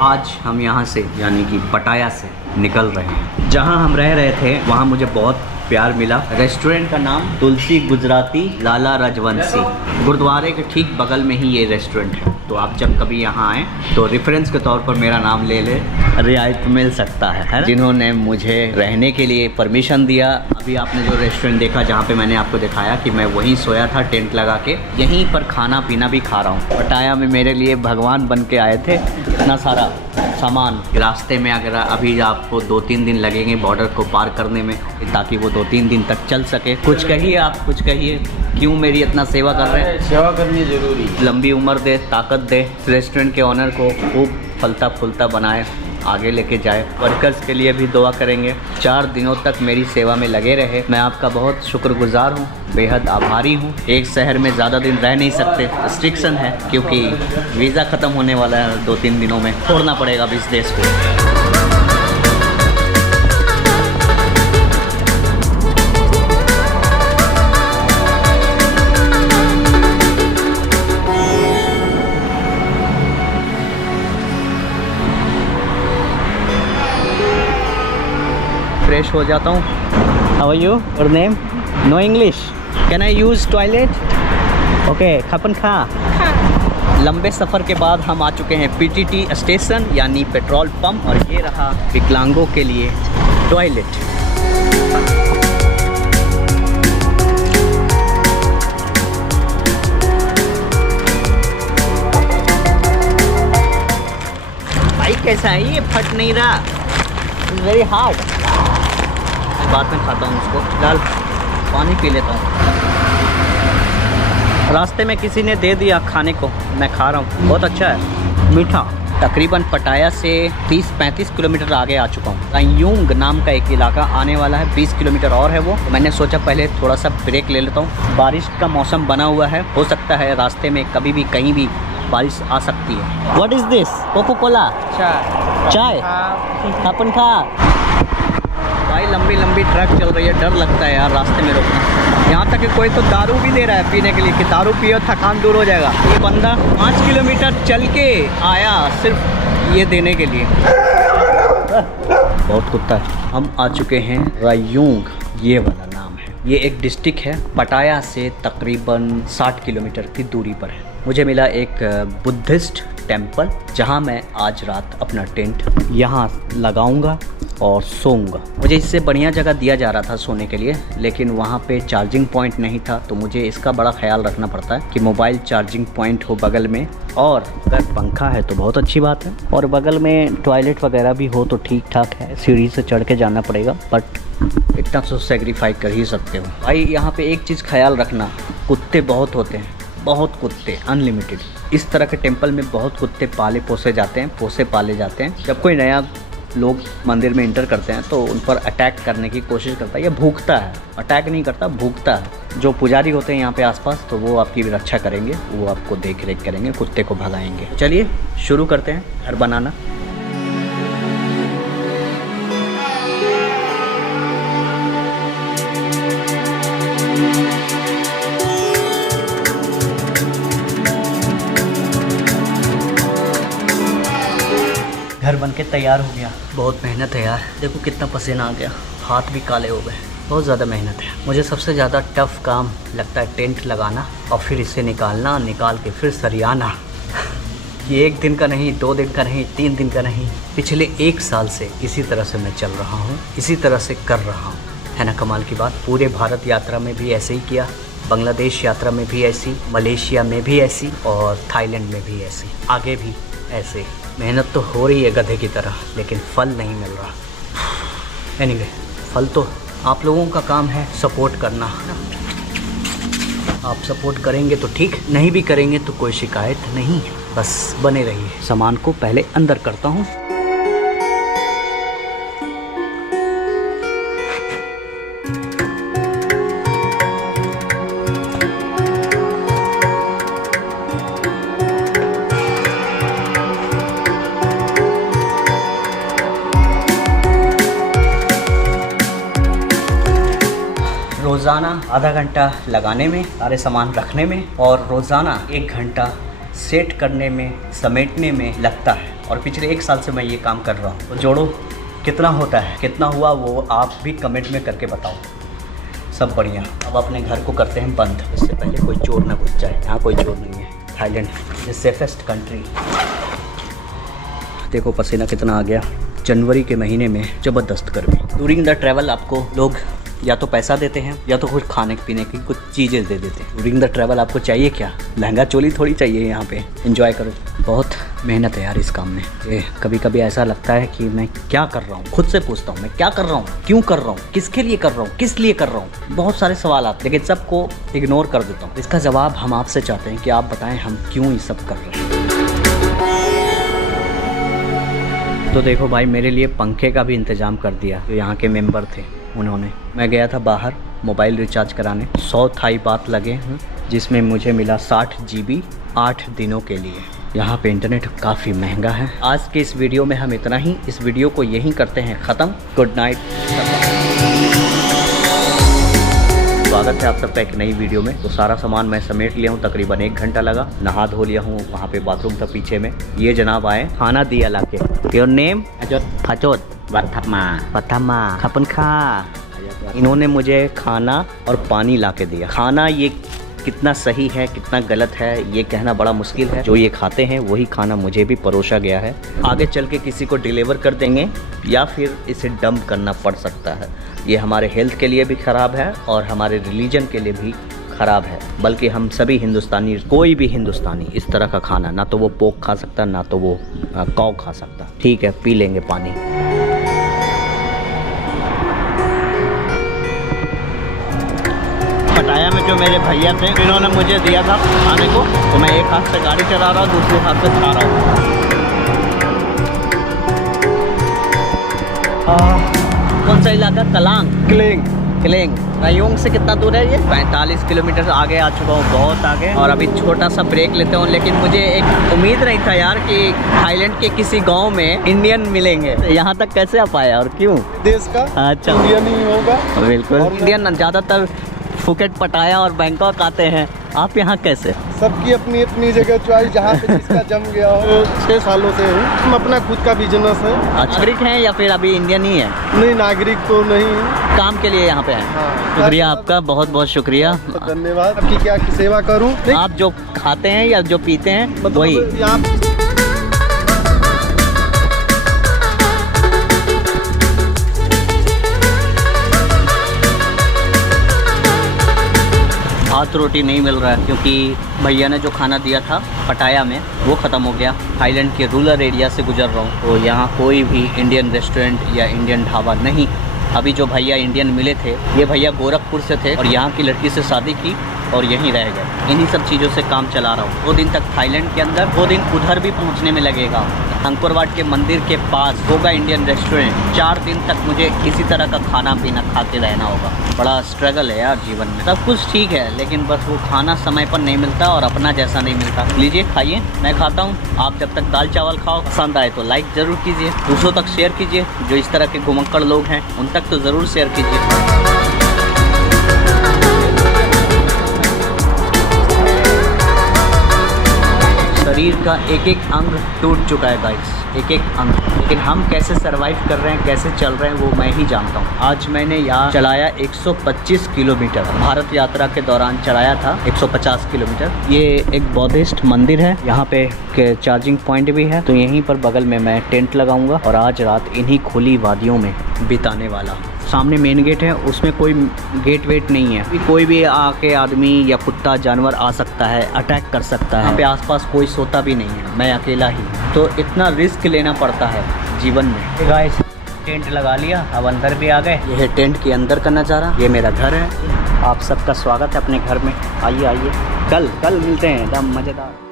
आज हम यहाँ से यानी कि पटाया से निकल रहे हैं। जहाँ हम रह रहे थे वहाँ मुझे बहुत प्यार मिला। रेस्टोरेंट का नाम तुलसी गुजराती लाला राजवंशी, गुरुद्वारे के ठीक बगल में ही ये रेस्टोरेंट है। तो आप जब कभी यहाँ आएँ तो रेफरेंस के तौर पर मेरा नाम ले ले, रियायत मिल सकता है। जिन्होंने मुझे रहने के लिए परमिशन दिया। अभी आपने जो रेस्टोरेंट देखा जहाँ पे मैंने आपको दिखाया कि मैं वहीं सोया था टेंट लगा के, यहीं पर खाना पीना भी खा रहा हूँ। पटाया में मेरे लिए भगवान बन के आए थे। इतना सारा सामान रास्ते में, अगर अभी आपको 2-3 दिन लगेंगे बॉर्डर को पार करने में, ताकि वो 2-3 दिन तक चल सके। कुछ कहिए आप, कुछ कहिए, क्यों मेरी इतना सेवा कर रहे हैं? सेवा करनी जरूरी। लंबी उम्र दे, ताकत दे, रेस्टोरेंट के ऑनर को खूब फलता फूलता बनाए, आगे लेके जाए। वर्कर्स के लिए भी दुआ करेंगे। 4 दिनों तक मेरी सेवा में लगे रहे। मैं आपका बहुत शुक्रगुजार हूँ, बेहद आभारी हूँ। एक शहर में ज़्यादा दिन रह नहीं सकते, रिस्ट्रिक्शन है, क्योंकि वीज़ा ख़त्म होने वाला है 2-3 दिनों में। छोड़ना पड़ेगा अब इस देश को। फ्रेश हो जाता हूँ। How are you? Your name? No English? Can I use toilet? Okay, खपन खा। लंबे सफ़र के बाद हम आ चुके हैं पीटीटी स्टेशन यानी पेट्रोल पंप, और ये रहा विकलांगों के लिए टॉयलेट। भाई कैसा है ये? फट नहीं रहा, इट्स वेरी हार्ड। बाद में खाता हूँ उसको, फिलहाल पानी पी लेता हूँ। रास्ते में किसी ने दे दिया खाने को, मैं खा रहा हूँ, बहुत अच्छा है, मीठा। तकरीबन पटाया से 30-35 किलोमीटर आगे आ चुका हूँ। रायूंग नाम का एक इलाका आने वाला है, 20 किलोमीटर और है वो। मैंने सोचा पहले थोड़ा सा ब्रेक ले लेता हूँ। बारिश का मौसम बना हुआ है, हो सकता है रास्ते में कभी भी कहीं भी बारिश आ सकती है। What is this? Coca cola? चाय? अपन खा। भाई लंबी लंबी ट्रक चल रही है, डर लगता है यार रास्ते में रोकना। यहाँ तक कि कोई तो दारू भी दे रहा है पीने के लिए कि दारू पियो थकान दूर हो जाएगा। ये बंदा 5 किलोमीटर चल के आया सिर्फ ये देने के लिए। बहुत कुत्ता है। हम आ चुके हैं रायूंग, ये वाला नाम है। ये एक डिस्ट्रिक्ट है, पटाया से तकरीबन 60 किलोमीटर की दूरी पर है। मुझे मिला एक बुद्धिस्ट टेम्पल, जहाँ मैं आज रात अपना टेंट यहाँ लगाऊंगा और सोऊंगा। मुझे इससे बढ़िया जगह दिया जा रहा था सोने के लिए, लेकिन वहाँ पे चार्जिंग पॉइंट नहीं था। तो मुझे इसका बड़ा ख्याल रखना पड़ता है कि मोबाइल चार्जिंग पॉइंट हो बगल में, और अगर पंखा है तो बहुत अच्छी बात है, और बगल में टॉयलेट वगैरह भी हो तो ठीक ठाक है। सीढ़ी से चढ़ के जाना पड़ेगा, बट इतना तो सेक्रीफाइस कर ही सकते हो। भाई यहाँ पे एक चीज़ ख्याल रखना, कुत्ते बहुत होते हैं, बहुत कुत्ते, अनलिमिटेड। इस तरह के टेम्पल में बहुत कुत्ते पोसे पाले जाते हैं। जब कोई नया लोग मंदिर में इंटर करते हैं तो उन पर अटैक करने की कोशिश करता है। ये भूखता है, अटैक नहीं करता, भूखता है। जो पुजारी होते हैं यहाँ पे आसपास, तो वो आपकी रक्षा करेंगे, वो आपको देख रेख करेंगे, कुत्ते को भगाएंगे। चलिए शुरू करते हैं घर बनाना। घर बनके तैयार हो गया। बहुत मेहनत है यार, देखो कितना पसीना आ गया, हाथ भी काले हो गए। बहुत ज़्यादा मेहनत है। मुझे सबसे ज़्यादा टफ काम लगता है टेंट लगाना, और फिर इसे निकालना, निकाल के फिर सरियाना। ये 1 दिन का नहीं, 2 दिन का नहीं, 3 दिन का नहीं, पिछले 1 साल से इसी तरह से मैं चल रहा हूँ, इसी तरह से कर रहा हूँ। है ना कमाल की बात? पूरे भारत यात्रा में भी ऐसे ही किया, बांग्लादेश यात्रा में भी ऐसी, मलेशिया में भी ऐसी, और थाईलैंड में भी ऐसी, आगे भी ऐसे। मेहनत तो हो रही है गधे की तरह, लेकिन फल नहीं मिल रहा। एनीवे, फल तो आप लोगों का काम है सपोर्ट करना। आप सपोर्ट करेंगे तो ठीक, नहीं भी करेंगे तो कोई शिकायत नहीं, बस बने रहिए। सामान को पहले अंदर करता हूँ। रोज़ाना आधा घंटा लगाने में, सारे सामान रखने में, और रोज़ाना 1 घंटा सेट करने में, समेटने में लगता है। और पिछले 1 साल से मैं ये काम कर रहा हूँ। तो जोड़ो कितना होता है, कितना हुआ वो आप भी कमेंट में करके बताओ। सब बढ़िया। अब अपने घर को करते हैं बंद, इससे पहले कोई चोर ना घुस जाए। यहाँ कोई चोर नहीं है। Thailand the safest country. देखो पसीना कितना आ गया। जनवरी के महीने में ज़बरदस्त गर्मी। ड्यूरिंग द ट्रैवल आपको लोग या तो पैसा देते हैं या तो कुछ खाने पीने की कुछ चीज़ें दे देते हैं। ड्यूरिंग द ट्रैवल आपको चाहिए क्या? लहंगा चोली थोड़ी चाहिए। यहाँ पे एंजॉय करो। बहुत मेहनत है यार इस काम में। ये कभी कभी ऐसा लगता है कि मैं क्या कर रहा हूँ। खुद से पूछता हूँ मैं क्या कर रहा हूँ, क्यों कर रहा हूँ, किसके लिए कर रहा हूँ, किस लिए कर रहा हूँ। बहुत सारे सवाल आते हैं लेकिन सबको इग्नोर कर देता हूँ। इसका जवाब हम आपसे चाहते हैं कि आप बताएं हम क्यों ये सब कर रहे हैं। तो देखो भाई मेरे लिए पंखे का भी इंतज़ाम कर दिया जो यहाँ के मेंबर थे उन्होंने। मैं गया था बाहर मोबाइल रिचार्ज कराने, 100 थाई बात लगे हैं जिसमें मुझे मिला 60 GB 8 दिनों के लिए। यहाँ पे इंटरनेट काफ़ी महंगा है। आज के इस वीडियो में हम इतना ही। इस वीडियो को यहीं करते हैं ख़त्म। Good night. स्वागत है आप सबका एक नई वीडियो में। तो सारा सामान मैं समेट लिया हूँ, तकरीबन 1 घंटा लगा। नहा धो लिया हूँ, वहाँ पे बाथरूम था पीछे में। ये जनाब आए, खाना दिया लाके। Your name? अजोत वथमा खपन खा। इन्होंने मुझे खाना और पानी लाके दिया। खाना ये कितना सही है कितना गलत है ये कहना बड़ा मुश्किल है। जो ये खाते हैं वही खाना मुझे भी परोसा गया है। आगे चल के किसी को डिलीवर कर देंगे या फिर इसे डंप करना पड़ सकता है। ये हमारे हेल्थ के लिए भी ख़राब है और हमारे रिलीजन के लिए भी ख़राब है। बल्कि हम सभी हिंदुस्तानी, कोई भी हिंदुस्तानी इस तरह का खाना ना तो वो पोक खा सकता ना तो वो काऊ खा सकता। ठीक है, पी लेंगे पानी। पटाया में जो मेरे भैया थे इन्होंने मुझे दिया था खाने को, तो मैं एक हाथ से गाड़ी चला रहा हूँ, दूसरे हाथ से खा रहा हूँ। कौन सा इलाका? कलांग, क्लेंग। रायोंग से कितना दूर है ये? 45 किलोमीटर आगे आ चुका हूँ, बहुत आगे। और अभी छोटा सा ब्रेक लेते हूँ। लेकिन मुझे एक उम्मीद नहीं था यार कि थाईलैंड के किसी गांव में इंडियन मिलेंगे। यहाँ तक कैसे आ पाया और क्यों? देश का अच्छा इंडियन ही होगा। बिल्कुल इंडियन। ज़्यादातर फुकेट, पटाया और बैंकॉक आते हैं। आप यहाँ कैसे? सबकी अपनी अपनी जगह चॉइस, जहाँ पे जिसका जम गया हो। 6 सालों से हूँ। हम अपना खुद का बिजनेस है। नागरिक हैं या फिर अभी इंडियन ही है? नहीं, नागरिक तो नहीं, काम के लिए यहाँ पे हैं। हाँ। शुक्रिया आपका, बहुत बहुत शुक्रिया। धन्यवाद। आपकी क्या सेवा करूँ? आप जो खाते हैं या जो पीते हैं वही। यहाँ हाथ रोटी नहीं मिल रहा है क्योंकि भैया ने जो खाना दिया था पटाया में वो ख़त्म हो गया। थाईलैंड के रूरल एरिया से गुजर रहा हूँ तो यहाँ कोई भी इंडियन रेस्टोरेंट या इंडियन ढाबा नहीं। अभी जो भैया इंडियन मिले थे, ये भैया गोरखपुर से थे और यहाँ की लड़की से शादी की और यहीं रह गए। इन्हीं सब चीज़ों से काम चला रहा हूँ। 2 दिन तक थाईलैंड के अंदर, 2 दिन उधर भी पहुँचने में लगेगा। अंकोर वाट के मंदिर के पास होगा इंडियन रेस्टोरेंट। 4 दिन तक मुझे इसी तरह का खाना पीना खाते रहना होगा। बड़ा स्ट्रगल है यार जीवन में। सब कुछ ठीक है लेकिन बस वो खाना समय पर नहीं मिलता और अपना जैसा नहीं मिलता। लीजिए खाइए, मैं खाता हूँ। आप जब तक दाल चावल खाओ, पसंद आए तो लाइक ज़रूर कीजिए, दूसरों तक शेयर कीजिए। जो इस तरह के घुमक्कड़ लोग हैं उन तक तो ज़रूर शेयर कीजिए। शरीर का एक एक अंग टूट चुका है गाइस, एक एक अंग। लेकिन हम कैसे सरवाइव कर रहे हैं, कैसे चल रहे हैं वो मैं ही जानता हूँ। आज मैंने यहाँ चलाया 125 किलोमीटर। भारत यात्रा के दौरान चलाया था 150 किलोमीटर। ये एक बौद्धिस्ट मंदिर है, यहाँ पे चार्जिंग पॉइंट भी है। तो यहीं पर बगल में मैं टेंट लगाऊंगा और आज रात इन्हीं खुली वादियों में बिताने वाला हूँ। सामने मेन गेट है, उसमें कोई गेट वेट नहीं है। कोई भी आके आदमी या कुत्ता जानवर आ सकता है, अटैक कर सकता है। यहाँ पे आसपास कोई सोता भी नहीं है, मैं अकेला ही। तो इतना रिस्क लेना पड़ता है जीवन में। गाइस टेंट लगा लिया, अब अंदर भी आ गए। ये है टेंट के अंदर का नज़ारा। ये मेरा घर है। आप सबका स्वागत है अपने घर में। आइए आइए, कल मिलते हैं, एकदम मज़ेदार।